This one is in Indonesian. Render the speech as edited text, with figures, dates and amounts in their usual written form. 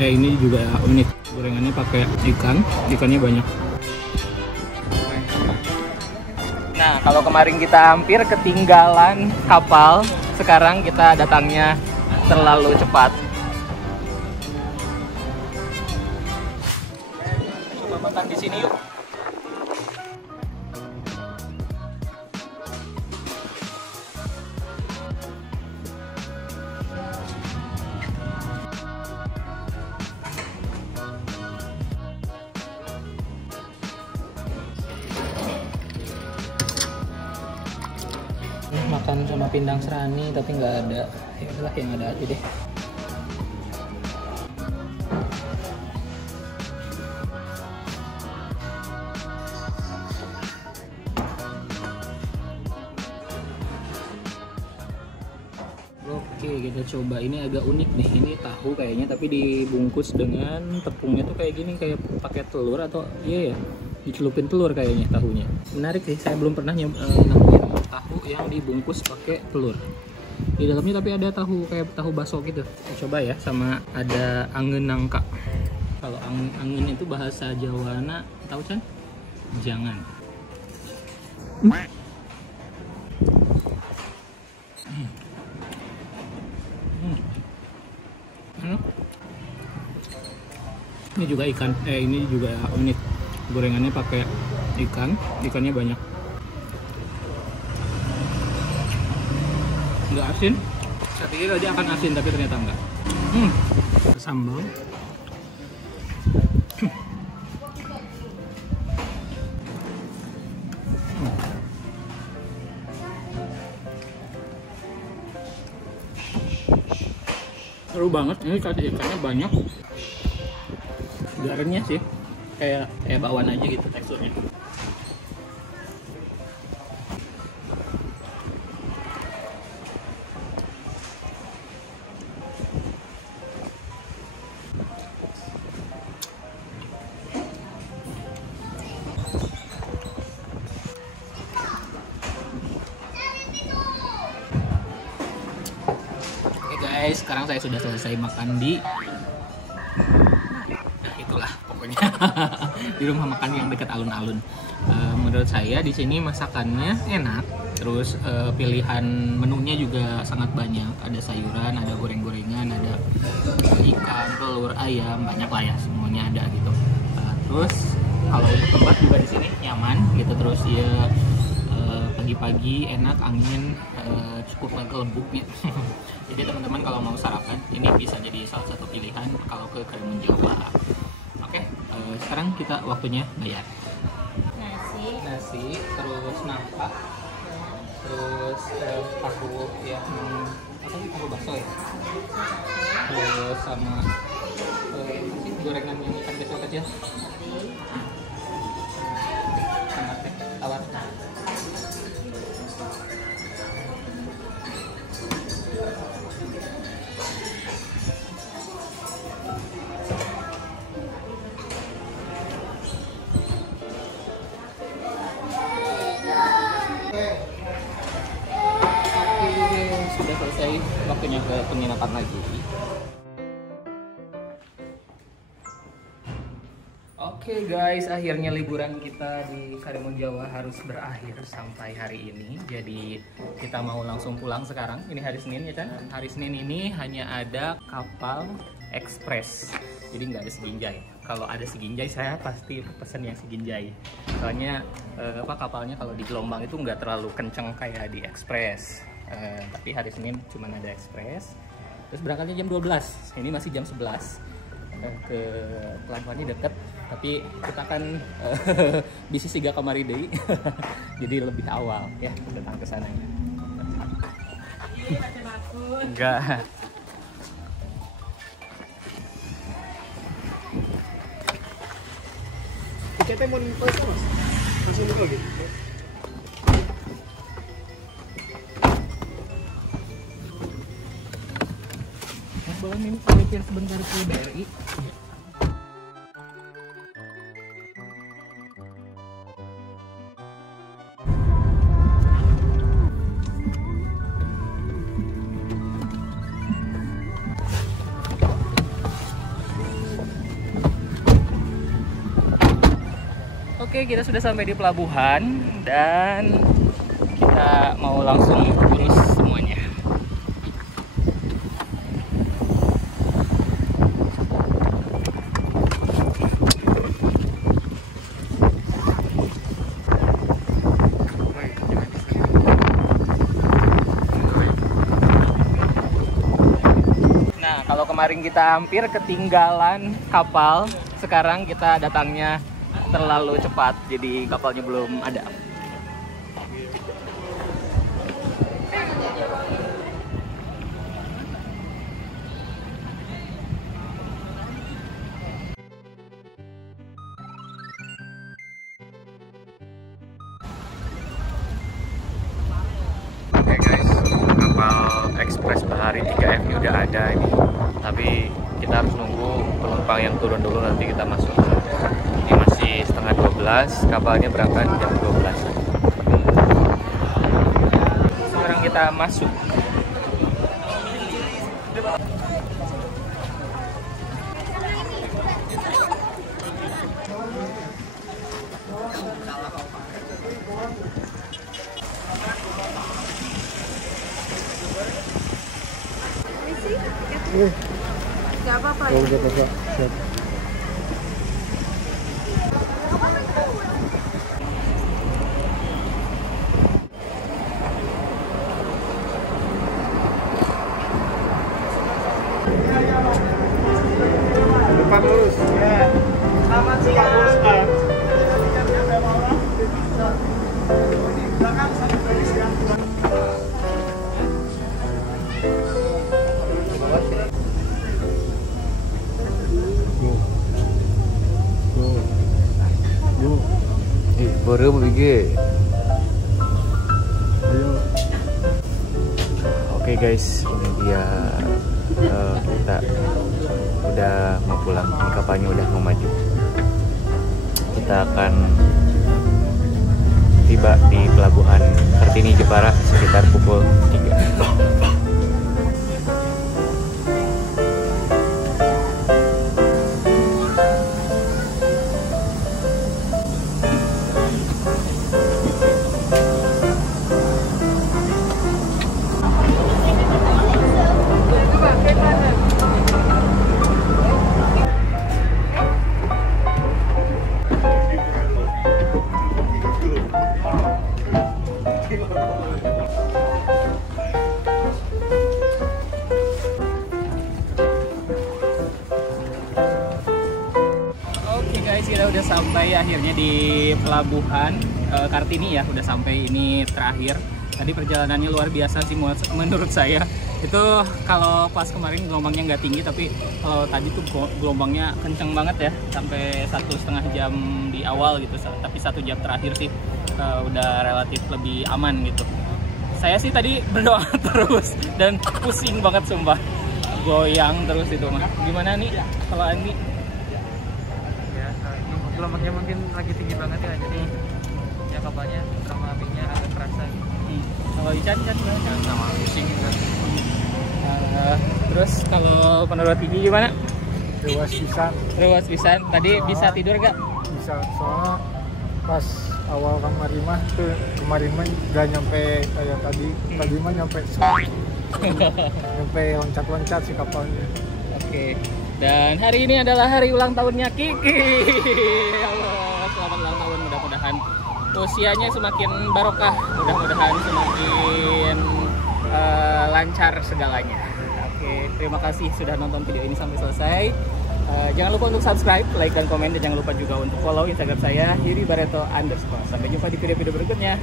Ini juga unik, gorengannya pakai ikannya banyak. Nah, kalau kemarin kita hampir ketinggalan kapal, sekarang kita datangnya terlalu cepat. Coba makan di sini yuk. Makan sama pindang serani tapi nggak ada, ya udahlah yang ada aja deh. Oke, kita coba. Ini agak unik nih, ini tahu kayaknya tapi dibungkus dengan tepungnya tuh kayak gini, kayak pakai telur atau iya ya, dicelupin telur kayaknya tahunya. Menarik sih, saya belum pernah nemuin tahu yang dibungkus pakai telur di dalamnya, tapi ada tahu kayak tahu baso gitu. Kita coba ya, sama ada angin nangka. Kalau angin itu bahasa Jawana tahu kan? Jangan. Ini juga ikan, ini juga unik, gorengannya pakai ikannya banyak. Nggak asin, saya pikir aja akan asin tapi ternyata enggak. Sambal. Seru banget, ini tadi ikannya banyak. Garingnya sih kayak bakwan aja gitu teksturnya. Oke guys, sekarang saya sudah selesai makan di di rumah makan yang dekat alun-alun. Menurut saya di sini masakannya enak, terus pilihan menunya juga sangat banyak. Ada sayuran, ada goreng-gorengan, ada ikan, telur, ayam, banyak lah ya, semuanya ada gitu. Terus kalau untuk tempat juga di sini nyaman gitu, terus ya pagi-pagi enak, angin cukup lembutnya. Jadi teman-teman kalau mau sarapan ini bisa jadi salah satu pilihan kalau ke Karimun Jawa. Oke, sekarang kita waktunya bayar. Nasi, terus nangka, terus tahu yang apa sih, tahu bakso ya, terus sama gorengan yang ikan kecil-kecil, sama teh tawar. Sudah selesai, waktunya ke penginapan lagi. Oke guys, akhirnya liburan kita di Karimun Jawa harus berakhir sampai hari ini. Jadi kita mau langsung pulang sekarang. Ini hari Senin ya kan? Hari Senin ini hanya ada kapal ekspres, jadi nggak ada Seginjai. Kalau ada Seginjai saya pasti pesen yang Seginjai. Soalnya kapalnya kalau di gelombang itu nggak terlalu kenceng kayak di ekspres. Tapi hari Senin cuma ada ekspres. Terus berangkatnya jam 12. Ini masih jam 11. Ke pelabuhannya deket, tapi kita kan bisnis 3 kamari deui. Jadi lebih awal ya datang ke sana. Enggak. Tiketnya mau dipakai Mas? Langsung buka gitu. Bang, ini parkir sebentar ke BRI. Oke, kita sudah sampai di pelabuhan dan kita mau langsung urus semuanya. Nah, kalau kemarin kita hampir ketinggalan kapal, sekarang kita datangnya terlalu cepat, jadi kapalnya belum ada. Oke guys, kapal Ekspres Bahari 3F ini udah ada ini. Tapi kita harus nunggu penumpang yang turun dulu, nanti kita masuk. Ini masih setengah 12, kapalnya berangkat jam 12. Sekarang kita masuk. Gak apa-apa ya? Siap. Depan lurus. Ya. Selamat siang. Belakang satu garis ya. Baru begini. Oke guys, ini dia kita udah mau pulang. Ini kapalnya udah mau maju. Kita akan tiba di pelabuhan Kartini Jepara sekitar pukul 3. Kita udah sampai akhirnya di pelabuhan Kartini ya, udah sampai ini terakhir. Tadi perjalanannya luar biasa sih menurut saya. Itu kalau pas kemarin gelombangnya nggak tinggi, tapi kalau tadi tuh gelombangnya kenceng banget ya, sampai 1,5 jam di awal gitu. Tapi 1 jam terakhir sih udah relatif lebih aman gitu. Saya sih tadi berdoa terus dan pusing banget sumpah, goyang terus itu mah. Gimana nih kalau Andi? Gelombangnya mungkin lagi tinggi banget ya, jadi ya kapalnya sama apinya agak kerasa. Kalau Ican Sama pusing gitu. Terus kalau menurut Gigi gimana? Rewas pisan. Tadi bisa tidur gak? Bisa, soalnya pas awal kemarin mah gak nyampe kayak tadi mah nyampe loncat-loncat si kapalnya. Oke. Dan hari ini adalah hari ulang tahunnya Kiki. Allah, selamat ulang tahun, mudah-mudahan usianya semakin barokah, mudah-mudahan semakin lancar segalanya. Oke, terima kasih sudah nonton video ini sampai selesai. Jangan lupa untuk subscribe, like, dan komen, dan jangan lupa juga untuk follow Instagram saya, Yuri Barreto _. Sampai jumpa di video-video berikutnya.